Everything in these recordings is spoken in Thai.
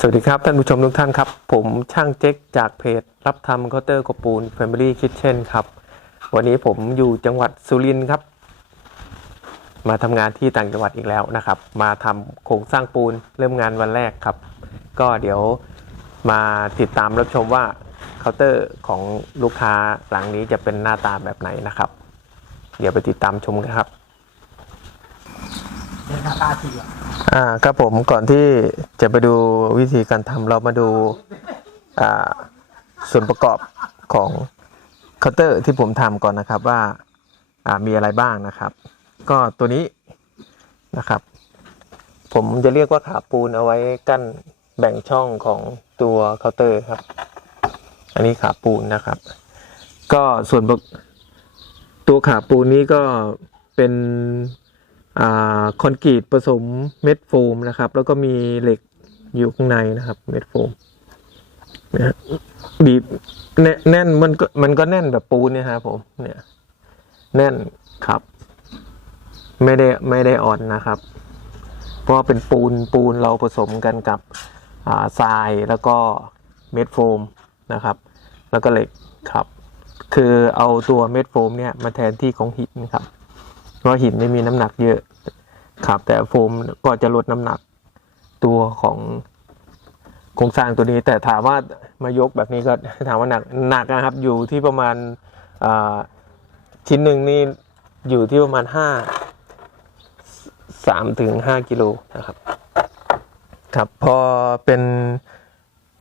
สวัสดีครับ ท่านผู้ชมทุกท่านครับ ผมช่างเจ๊กจากเพจ รับทำเคาน์เตอร์กบปูน Family Kitchen ครับ วันนี้ผมอยู่จังหวัดสุรินทร์ครับ มาทำงานที่ต่างจังหวัดอีกแล้วนะครับ มาทำโครงสร้างปูนเริ่มงานวันแรกครับ ก็เดี๋ยวมาติดตามรับชมว่าเคาน์เตอร์ของลูกค้าหลังนี้จะเป็นหน้าตาแบบไหนนะครับ เดี๋ยวไปติดตามชมกันครับ เดินทางตาทีอะอ่าครับผมก่อนที่จะไปดูวิธีการทำเรามาดูอ่าส่วนประกอบของเคาน์เตอร์ที่ผมทำก่อนนะครับว่าอ่ามีอะไรบ้างนะครับ ก็ตัวนี้นะครับ ผมจะเรียกว่าขาปูนเอาไว้กั้นแบ่งช่องของตัวเคาน์เตอร์ครับ อันนี้ขาปูนนะครับ ก็ส่วนตัวขาปูนนี้ก็เป็น คอนกรีตผสมเม็ดโฟมนะครับ แล้วก็มีเหล็กอยู่ข้างในนะครับ เม็ดโฟมนะบีบแน่นมันก็มันก็แน่นแบบปูนเนี่ยครับผมเนี่ย แน่นครับ ไม่ได้ไม่ได้อ่อนนะครับ เพราะว่าเป็นปูนปูนเราผสมกันกับทรายแล้วก็เม็ดโฟมนะครับ แล้วก็เหล็กครับ คือเอาตัวเม็ดโฟมเนี่ยมาแทนที่ของหินครับ เพราะหินไม่มีน้ำหนักเยอะครับ แต่โฟมก็จะลดน้ำหนักตัวของโครงสร้างตัวนี้ แต่ถามว่ามายกแบบนี้ก็ถามว่าหนักหนักนะครับ อยู่ที่ประมาณชิ้นหนึ่งนี่อยู่ที่ประมาณห้าสามถึงห้ากิโลนะครับ ครับพอเป็น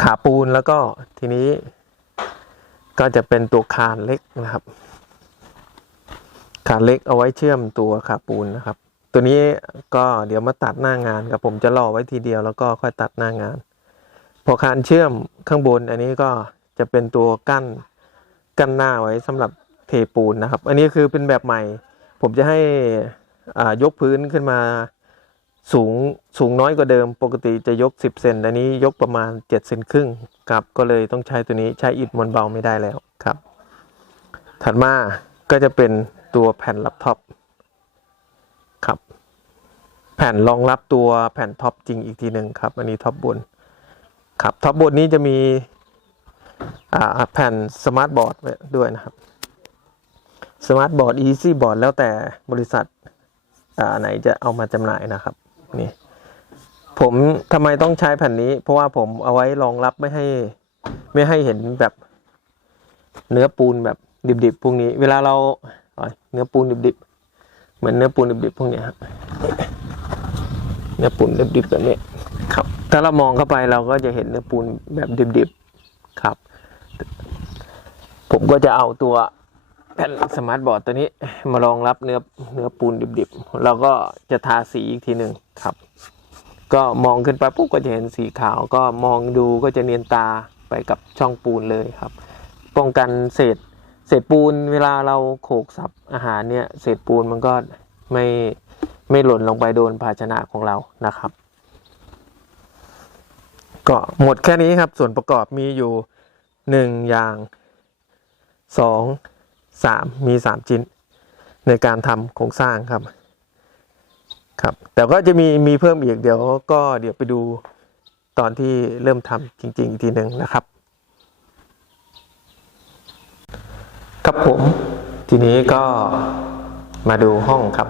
ขาปูนแล้วก็ทีนี้ก็จะเป็นตัวคานเล็กนะครับ ขาเล็กเอาไว้เชื่อมตัวขาปูนนะครับ ตัวนี้ก็เดี๋ยวมาตัดหน้างานครับผมจะล่อไว้ทีเดียวแล้วก็ค่อยตัดหน้างาน พอคานเชื่อมข้างบนอันนี้ก็จะเป็นตัวกั้นกั้นหน้าไว้สำหรับเทปูนนะครับ อันนี้คือเป็นแบบใหม่ ผมจะให้ยกพื้นขึ้นมาสูงสูงน้อยกว่าเดิม ปกติจะยก 10 เซนอันนี้ยกประมาณ7เซนครึ่งครับก็เลยต้องใช้ตัวนี้ใช้อิฐมวลเบาไม่ได้แล้วครับ ถัดมาก็จะเป็น ตัวแผ่นรับท็อปครับ แผ่นรองรับตัวแผ่นท็อปจริงอีกทีหนึ่งครับ อันนี้ท็อปบน ครับท็อปบนนี้จะมีแผ่นสมาร์ทบอร์ดด้วยนะครับสมาร์ทบอร์ดอีซี่บอร์ดแล้วแต่บริษัทไหนจะเอามาจำหน่ายนะครับนี่ผมทำไมต้องใช้แผ่นนี้ เพราะว่าผมเอาไว้รองรับไม่ให้ไม่ให้เห็นแบบเนื้อปูนแบบดิบๆพวกนี้ เวลาเรา เนื้อปูนดิบๆ เหมือนเนื้อปูนดิบๆพวกเนี้ยครับเนื้อปูนดิบๆแบบนี้ครับ ถ้าเรามองเข้าไปเราก็จะเห็นเนื้อปูนแบบดิบๆครับ ผมก็จะเอาตัวแผ่นสมาร์ทบอร์ดตัวนี้มารองรับเนื้อเนื้อปูนดิบๆเราก็จะทาสีอีกทีหนึ่งครับ ก็มองขึ้นไปปุ๊บก็จะเห็นสีขาว ก็มองดูก็จะเนียนตาไปกับช่องปูนเลยครับ ป้องกันเศษ เศษปูนเวลาเราโขกสับอาหารเนี่ย เศษปูนมันก็ไม่ไม่หล่นลงไปโดนภาชนะของเรานะครับ ก็หมดแค่นี้ครับ ส่วนประกอบมีอยู่หนึ่งอย่างสองสามมีสามชิ้น ในการทำโครงสร้างครับ ครับ แต่ก็จะมีมีเพิ่มอีกเดี๋ยวก็เดี๋ยวไปดูตอนที่เริ่มทำจริงๆอีกทีหนึ่งนะครับ ครับผมทีนี้ก็มาดูห้องครับ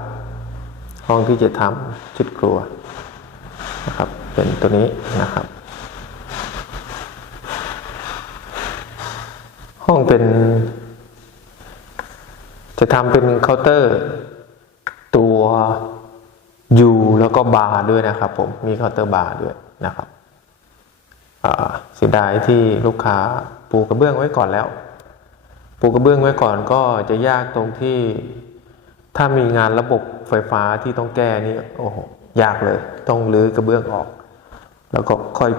ห้องที่จะทำชุดครัวนะครับ เป็นตัวนี้นะครับ ห้องเป็น จะทำเป็นเคาน์เตอร์ ตัวยูแล้วก็บาร์ด้วยนะครับ ผมมีเคาน์เตอร์บาร์ด้วยนะครับเสียดายที่ลูกค้าปูกระเบื้องไว้ก่อนแล้ว ปูกระเบื้องไว้ก่อนก็จะยากตรงที่ถ้ามีงานระบบไฟฟ้าที่ต้องแก้นี่โอ้โหยากเลย ต้องรื้อกระเบื้องออก แล้วก็ค่อย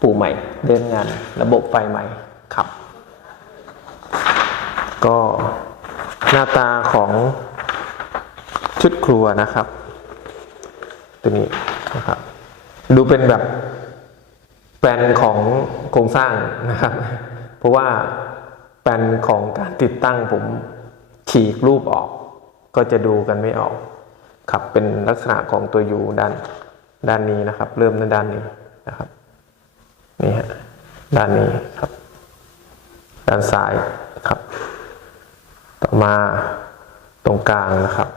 ปูใหม่เดินงานระบบไฟใหม่ครับ ก็หน้าตาของชุดครัวนะครับ ตัวนี้นะครับ ดูเป็นแบบแปลนของโครงสร้างนะครับ เพราะว่า แปลนของการติดตั้งผมฉีกรูปออก ก็จะดูกันไม่ออกครับเป็นลักษณะของตัวยูด้านด้านนี้นะครับ เริ่มในด้านนี้นะครับนี่ฮะด้านนี้ครับ ด้านซ้ายครับ ต่อมาตรงกลางนะครับ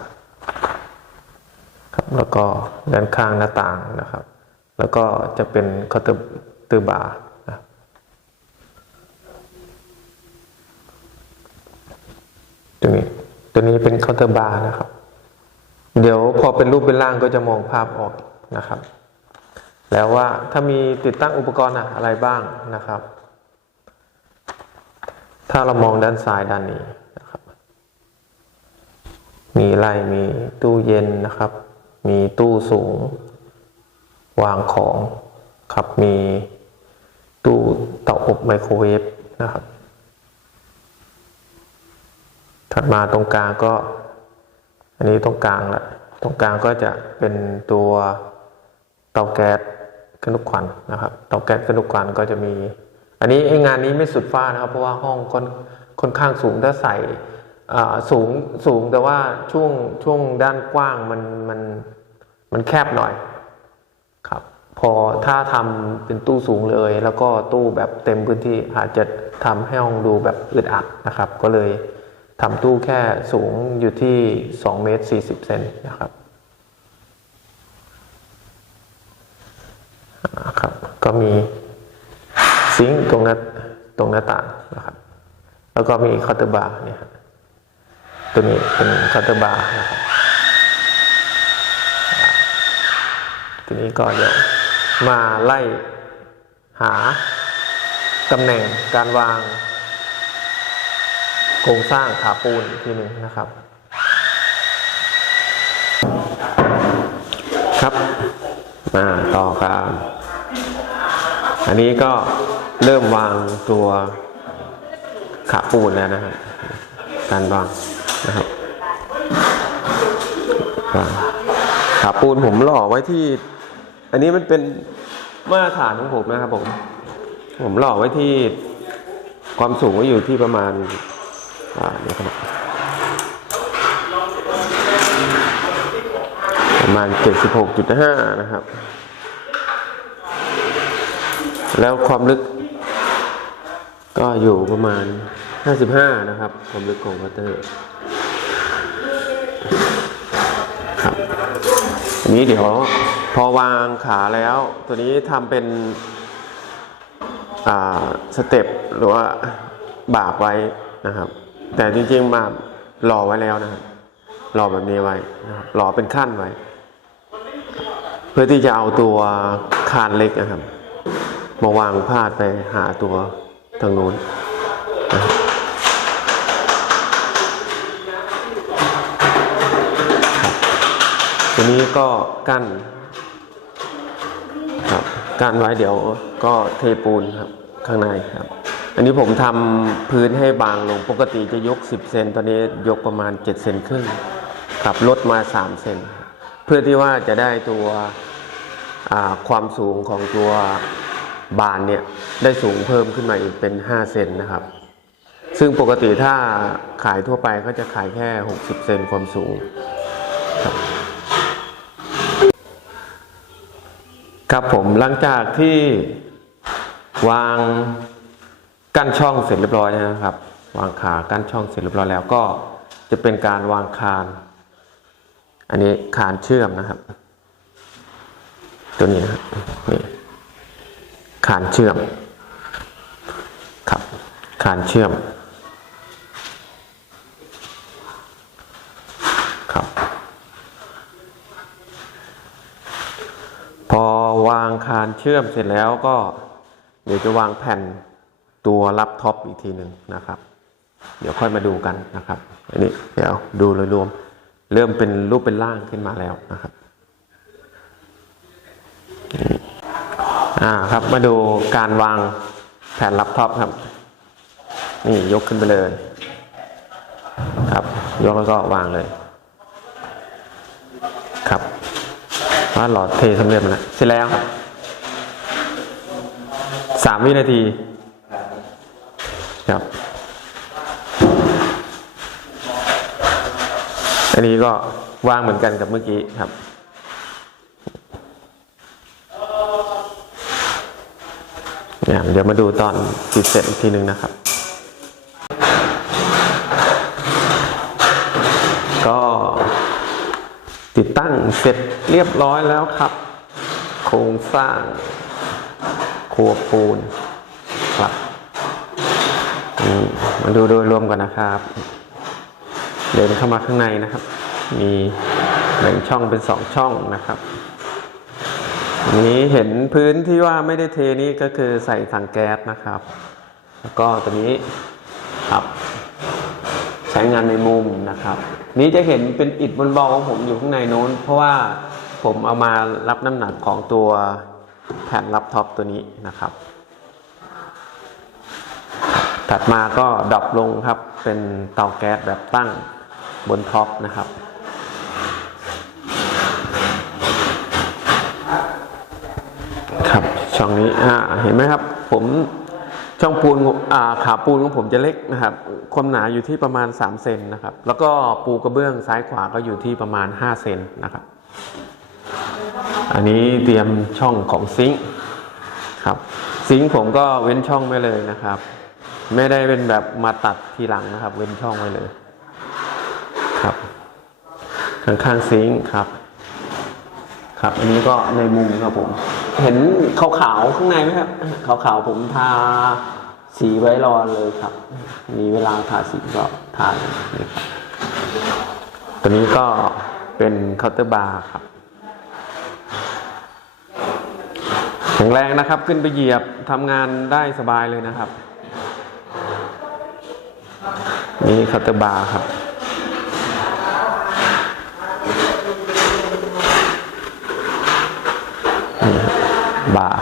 ครับ แล้วก็ด้านข้างหน้าต่างนะครับ แล้วก็จะเป็นเคาน์เตอร์บาร์นะครับ ตัวนี้ ตัวนี้เป็นเคาน์เตอร์บาร์นะครับ เดี๋ยวพอเป็นรูปเป็นร่างก็จะมองภาพออกนะครับ แล้วว่าถ้ามีติดตั้งอุปกรณ์อะอะไรบ้างนะครับ ถ้าเรามองด้านซ้ายด้านนี้นะครับ มีไล่มีตู้เย็นนะครับ มีตู้สูง วางของครับมีตู้เตาอบไมโครเวฟนะครับ ถัดมาตรงกลางก็ อันนี้ตรงกลางละตรงกลางก็จะเป็นตัวเตาแก๊สกระนุกควันนะครับ เตาแก๊สกระนุกควันก็จะมี อันนี้ไองานนี้ไม่สุดฟ้านะครับ เพราะว่าห้องค่อนค่อนข้างสูงถ้าใส่สูงสูงแต่ว่าช่วงช่วงด้านกว้างมันมันมันแคบหน่อยครับ พอถ้าทำเป็นตู้สูงเลย แล้วก็ตู้แบบเต็มพื้นที่อาจจะทำให้ห้องดูแบบอึดอัดนะครับ ก็เลย ทำตู้แค่สูงอยู่ที่2เมตร40เซนนะครับครับ ก็มีซิงค์ตรงหน้าตรงหน้าต่างนะครับ แล้วก็มีคาน์เตอร์บาร์เนี่ยตัวนี้เป็นคาน์เตอร์บาร์นะครับทีนี้ก็เดี๋ยวมาไล่หาตำแหน่งการวาง โครงสร้างขาปูนอีกทีหนึ่งนะครับ ครับมาต่อครับอันนี้ก็เริ่มวางตัวขาปูนแล้วนะครับการวางนะครับขาปูนผมหล่อไว้ที่ อันนี้มันเป็นมาตรฐานของผมนะครับผม ผมหล่อไว้ที่ความสูงก็อยู่ที่ประมาณ อ่าเดี๋ยวครับประมาณ 76.5 นะครับ แล้วความลึก ก็อยู่ประมาณ 55 นะครับ ความลึกของวัตเตอร์ครับอันนี้เดี๋ยวพอวางขาแล้ว ตัวนี้ทำเป็นอ่าสเต็ปหรือว่าบากไว้นะครับ แต่จริงๆมาหล่อไว้แล้วนะครับหล่อแบบนี้ไว้นะครับหล่อเป็นขั้นไว้ เพื่อที่จะเอาตัวคานเล็กนะครับ มาวางพาดไปหาตัวทางนู้นนะตัวนี้ก็กั้นครับกั้นไว้เดี๋ยวก็เทปูนครับข้างในครับ อันนี้ผมทำพื้นให้บางลงปกติจะยก 10 เซนตอนนี้ยกประมาณ 7 เซนครึ่งครับลดมา 3 เซนเพื่อที่ว่าจะได้ตัวความสูงของตัวบานเนี่ยได้สูงเพิ่มขึ้นมาอีกเป็น 5 เซนนะครับ ซึ่งปกติถ้าขายทั่วไปเขาจะขายแค่ 60 เซนความสูงครับครับผมหลังจากที่วาง กั้นช่องเสร็จเรียบร้อยนะครับ วางขากั้นช่องเสร็จเรียบร้อยแล้วก็จะเป็นการวางคาน อันนี้คานเชื่อมนะครับ ตัวนี้นะครับนี่คานเชื่อมครับคานเชื่อมครับ พอวางคานเชื่อมเสร็จแล้วก็เดี๋ยวจะวางแผ่น ตัวรับท็อปอีกทีหนึ่งนะครับ เดี๋ยวค่อยมาดูกันนะครับอันนี้เดี๋ยวดูโดยรวม เริ่มเป็นรูปเป็นร่างขึ้นมาแล้วนะครับอ่าครับมาดูการวางแผ่นรับท็อปครับ นี่ยกขึ้นไปเลยครับ ยกแล้วก็วางเลย ครับว่าหลอดเทสำเร็จมาแล้วเสร็จแล้วครับสามวินาที ครับ อันนี้ก็วางเหมือนกันกับเมื่อกี้ครับเนี่ยเดี๋ยวมาดูตอนติดเสร็จอีกทีหนึ่งนะครับ ก็ติดตั้งเสร็จเรียบร้อยแล้วครับ โครงสร้างครัวปูนครับ มาดูโดยรวมก่อนนะครับ เดินเข้ามาข้างในนะครับ มีแบ่งช่องเป็นสองช่องนะครับนี้เห็นพื้นที่ว่าไม่ได้เทนี่ก็คือใส่ถังแก๊สนะครับ แล้วก็ตัวนี้ครับ ใช้งานในมุมนะครับ นี้จะเห็นเป็นอิฐบนบอลของผมอยู่ข้างในโน้น เพราะว่าผมเอามารับน้ำหนักของตัวแผ่นรับท็อปตัวนี้นะครับ ถัดมาก็ดรอปลงครับเป็นเตาแก๊สแบบตั้ง บนท็อปนะครับ ครับช่องนี้อ่าเห็นไหมครับ ผมช่องปูนอ่าขาปูนของผมจะเล็กนะครับ ความหนาอยู่ที่ประมาณ 3 เซนนะครับ แล้วก็ปูกระเบื้องซ้ายขวาก็อยู่ที่ประมาณ 5 เซนนะครับ อันนี้เตรียมช่องของซิงค์ครับ ซิงค์ผมก็เว้นช่องไว้เลยนะครับ ไม่ได้เป็นแบบมาตัดทีหลังนะครับ เว้นช่องไว้เลย ครับ ข้างๆซิงค์ครับ ครับ อันนี้ก็ในมุมครับผม เห็นขาวๆข้างในไหมครับขาวๆผมทาสีไว้รอนเลยครับ มีเวลาทาสีก็ทาเลยครับตัวนี้ก็เป็นเคาน์เตอร์บาร์ครับแข็งแรงนะครับ ขึ้นไปเหยียบทำงานได้สบายเลยนะครับ นี่เคาน์เตอร์บาร์ครับ นี่ครับ บาร์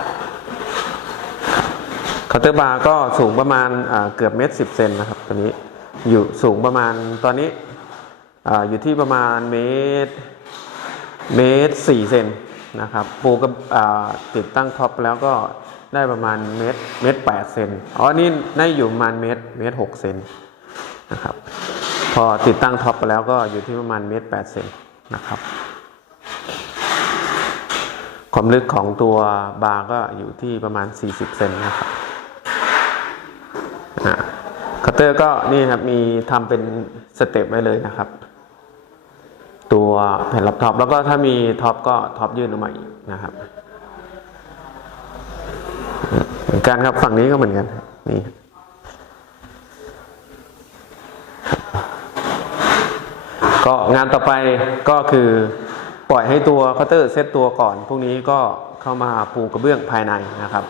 เคาน์เตอร์บาร์ก็สูงประมาณเกือบเมตรสิบเซนนะครับตัวนี้อยู่สูงประมาณตอนนี้ออยู่ที่ประมาณเมตรเมตรสี่เซนนะครับปูกับติดตั้งท็อปแล้วก็ได้ประมาณเมตรเมตรแปดเซนอ๋อนี่ได้อยู่ประมาณเมตรเมตรหกเซนนะครับพอติดตั้งท็อปไปแล้วก็อยู่ที่ประมาณเมตรแปดเซนนะครับ ความลึกของตัวบาร์ก็อยู่ที่ประมาณ 40 เซนนะครับอ่าคัตเตอร์ก็นี่ครับมีทำเป็นสเต็ปไว้เลยนะครับ ตัวแผ่นรับท็อปแล้วก็ถ้ามีท็อปก็ท็อปยื่นออกมาอีกนะครับเหมือนกันครับฝั่งนี้ก็เหมือนกันนี่ก็งานต่อไปก็คือ ปล่อยให้ตัวเคาน์เตอร์เซตตัวก่อน พวกนี้ก็เข้ามาปูกระเบื้องภายในนะครับ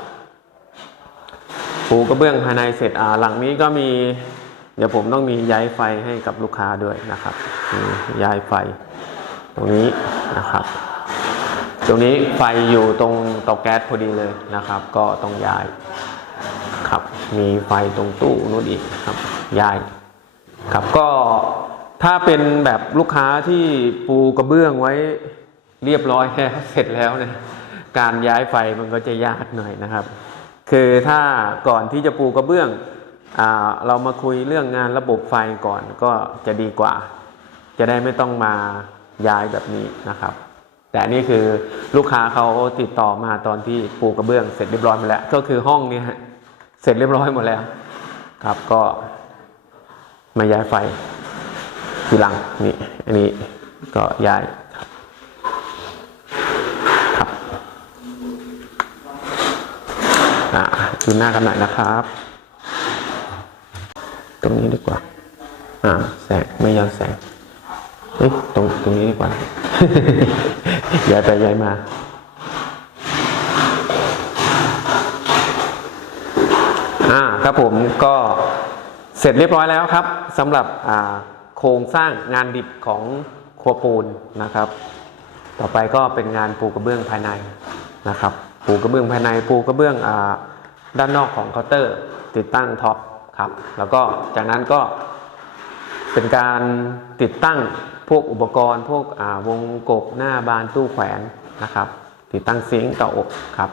ปูกระเบื้องภายในเสร็จอ่าหลังนี้ก็มี เดี๋ยวผมต้องมีย้ายไฟให้กับลูกค้าด้วยนะครับย้ายไฟ ตรงนี้นะครับ ตรงนี้ไฟอยู่ตรงเตาแก๊สพอดีเลยนะครับ ก็ต้องย้ายครับ มีไฟตรงตู้นู้นอีกครับย้ายครับก็ ถ้าเป็นแบบลูกค้าที่ปูกระเบื้องไว้เรียบร้อยแล้วเสร็จแล้วเนี่ยการย้ายไฟมันก็จะยากหน่อยนะครับ คือถ้าก่อนที่จะปูกระเบื้องอ่าเรามาคุยเรื่องงานระบบไฟก่อนก็จะดีกว่า จะได้ไม่ต้องมาย้ายแบบนี้นะครับ แต่นี่คือลูกค้าเขาติดต่อมาตอนที่ปูกระเบื้องเสร็จเรียบร้อยหมาแล้ว ก็คือห้องนี้เสร็จเรียบร้อยหมดแล้ว ครับก็มาย้ายไฟ ทีหลังนี่อันนี้ก็ย้ายครับครับอ่าดูหน้ากันหน่อยนะครับ ตรงนี้ดีกว่าอ่าแสงไม่ย้อนแสงเฮ้ยตรงตรงนี้ดีกว่าย้ายไปย้ายมาอ่าครับผมก็เสร็จเรียบร้อยแล้วครับสำหรับอ่า โครงสร้างงานดิบของครัวปูนนะครับ ต่อไปก็เป็นงานปูกระเบื้องภายในนะครับ ปูกระเบื้องภายในปูกระเบื้องอด้านนอกของเคาน์เตอร์ติดตั้งท็อปครับ แล้วก็จากนั้นก็เป็นการติดตั้งพวกอุปกรณ์ พวกวงกบหน้าบานตู้แขวนนะครับ ติดตั้งซิงค์เตาอบครับ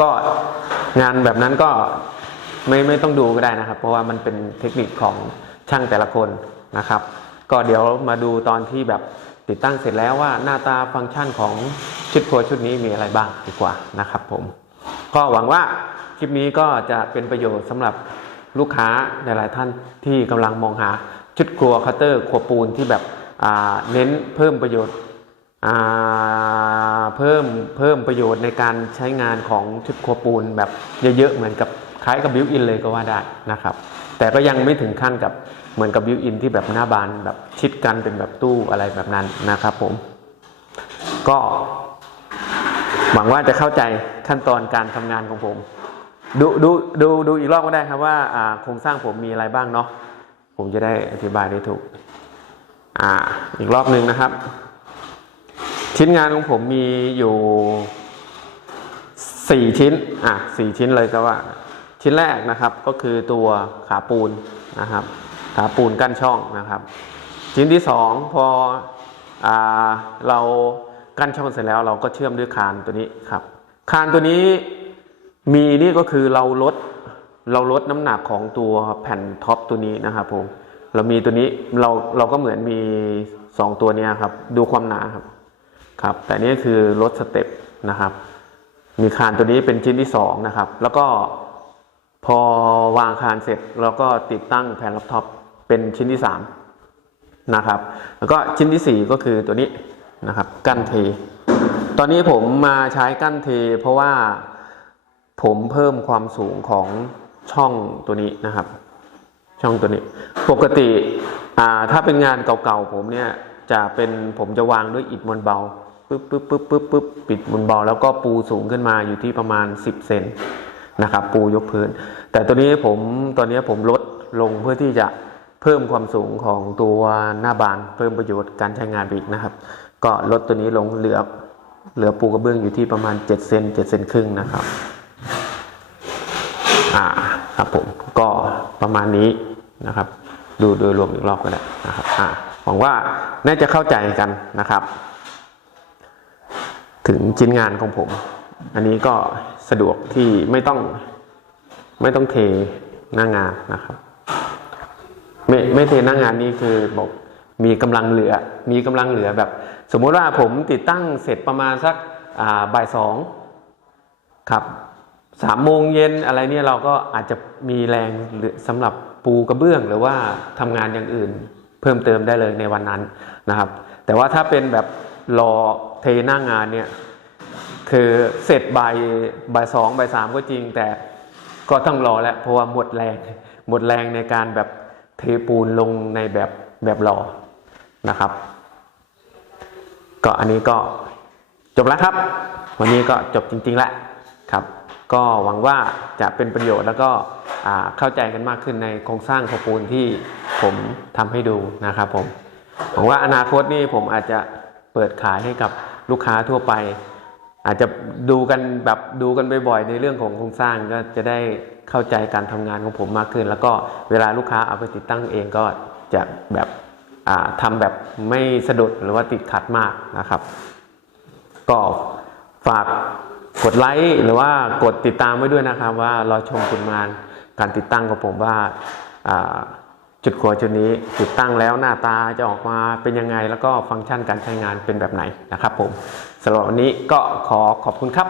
ก็งานแบบนั้นก็ไม่ไม่ต้องดูก็ได้นะครับ เพราะว่ามันเป็นเทคนิคของช่างแต่ละคน นะครับ ก็เดี๋ยวมาดูตอนที่แบบติดตั้งเสร็จแล้วว่าหน้าตาฟังก์ชันของชุดครัวชุดนี้มีอะไรบ้างดีกว่านะครับผม ก็หวังว่าคลิปนี้ก็จะเป็นประโยชน์สำหรับลูกค้าหลาย ๆ ท่านที่กำลังมองหาชุดครัวคัตเตอร์ครัวปูนที่แบบเน้นเพิ่มประโยชน์เพิ่มเพิ่มประโยชน์ในการใช้งานของชุดครัวปูนแบบเยอะ ๆ เหมือนกับคล้ายกับบิวอินเลยก็ว่าได้นะครับ แต่ก็ยังไม่ถึงขั้นกับเหมือนกับบิวอินที่แบบหน้าบานแบบชิดกันเป็นแบบตู้อะไรแบบนั้นนะครับผม ก็หวังว่าจะเข้าใจขั้นตอนการทำงานของผม ดูดูดูดูอีกรอบก็ได้ครับว่าอ่าโครงสร้างผมมีอะไรบ้างเนาะผมจะได้อธิบายได้ถูก อ่า อีกรอบหนึ่งนะครับ ชิ้นงานของผมมีอยู่สี่ชิ้น อะสี่ชิ้นเลยก็ว่า ชิ้นแรกนะครับก็คือตัวขาปูนนะครับ ขาปูนกั้นช่องนะครับ ชิ้นที่สองพออเรากั้นช่องเสร็จแล้วเราก็เชื่อมด้วยคานตัวนี้ครับ คานตัวนี้มีนี่ก็คือเราลดเราลดน้ำหนักของตัวแผ่นท็อปตัวนี้นะครับผมเรามีตัวนี้เราเราก็เหมือนมีสองตัวนี้ครับ ดูความหนาครับครับ แต่นี่คือลดสเต็ปนะครับ มีคานตัวนี้เป็นชิ้นที่สองนะครับ แล้วก็ พอวางคานเสร็จเราก็ติดตั้งแผ่นแล็ปท็อปเป็นชิ้นที่สามนะครับ แล้วก็ชิ้นที่ 4 ก็คือตัวนี้นะครับกั้นเท ตอนนี้ผมมาใช้กั้นเท เพราะว่าผมเพิ่มความสูงของช่องตัวนี้นะครับ ช่องตัวนี้ ปกติถ้าเป็นงานเก่าๆผมเนี่ยจะเป็นผมจะวางด้วยอิฐมวลเบาปึ๊บปึ๊บปึ๊บปึ๊บปึ๊บปิดมวลเบาแล้วก็ปูสูงขึ้นมาอยู่ที่ประมาณ 10เซน นะครับ ปูยกพื้น แต่ตัวนี้ผมตอนนี้ผมลดลงเพื่อที่จะเพิ่มความสูงของตัวหน้าบานเพิ่มประโยชน์การใช้งานอีกนะครับ ก็ลดตัวนี้ลงเหลือเหลือปูกระเบื้องอยู่ที่ประมาณ7เซน7เซนครึ่งนะครับอ่าครับผมก็ประมาณนี้นะครับ ดูโดยรวมอีกรอบก็ได้นะครับอ่าหวังว่าน่าจะเข้าใจกันนะครับ ถึงชิ้นงานของผม อันนี้ก็ สะดวกที่ไม่ต้องไม่ต้องเทหน้างานนะครับ ไม่ไม่เทหน้างานนี่คือบอกมีกำลังเหลือ มีกำลังเหลือแบบ สมมุติว่าผมติดตั้งเสร็จประมาณสักบ่ายสองครับสามโมงเย็นอะไรเนี่ยเราก็อาจจะมีแรงหลือสำหรับปูกระเบื้องหรือว่าทำงานอย่างอื่น เพิ่มเติมได้เลยในวันนั้นนะครับ แต่ว่าถ้าเป็นแบบรอเทหน้างานเนี่ย คือเสร็จบ่ายบ่ายสองบ่ายสามก็จริง แต่ก็ต้องรอแหล้วเพราะว่าหมดแรง หมดแรงในการแบบเทปูนลงในแบบแบบรอนะครับ ก็อันนี้ก็จบแล้วครับ วันนี้ก็จบจริง ๆ แล้วครับ ก็หวังว่าจะเป็นประโยชน์แล้วก็เข้าใจกันมากขึ้นในโครงสร้างของปูนที่ผมทำให้ดูนะครับผมหวังว่าอนาคตนี่ผมอาจจะเปิดขายให้กับลูกค้าทั่วไป อาจจะดูกันแบบดูกันบ่อยๆในเรื่องของโครงสร้างก็จะได้เข้าใจการทำงานของผมมากขึ้น แล้วก็เวลาลูกค้าเอาไปติดตั้งเองก็จะแบบอ่าทำแบบไม่สะดุดหรือว่าติดขัดมากนะครับ ก็ฝากกดไลค์หรือว่ากดติดตามไว้ด้วยนะครับ ว่ารอชมผลงานการติดตั้งของผมว่า จุดขัวจุดนี้ติดตั้งแล้วหน้าตาจะออกมาเป็นยังไง แล้วก็ฟังก์ชันการใช้งานเป็นแบบไหนนะครับผมสำหรับวันนี้ก็ขอขอบคุณครับ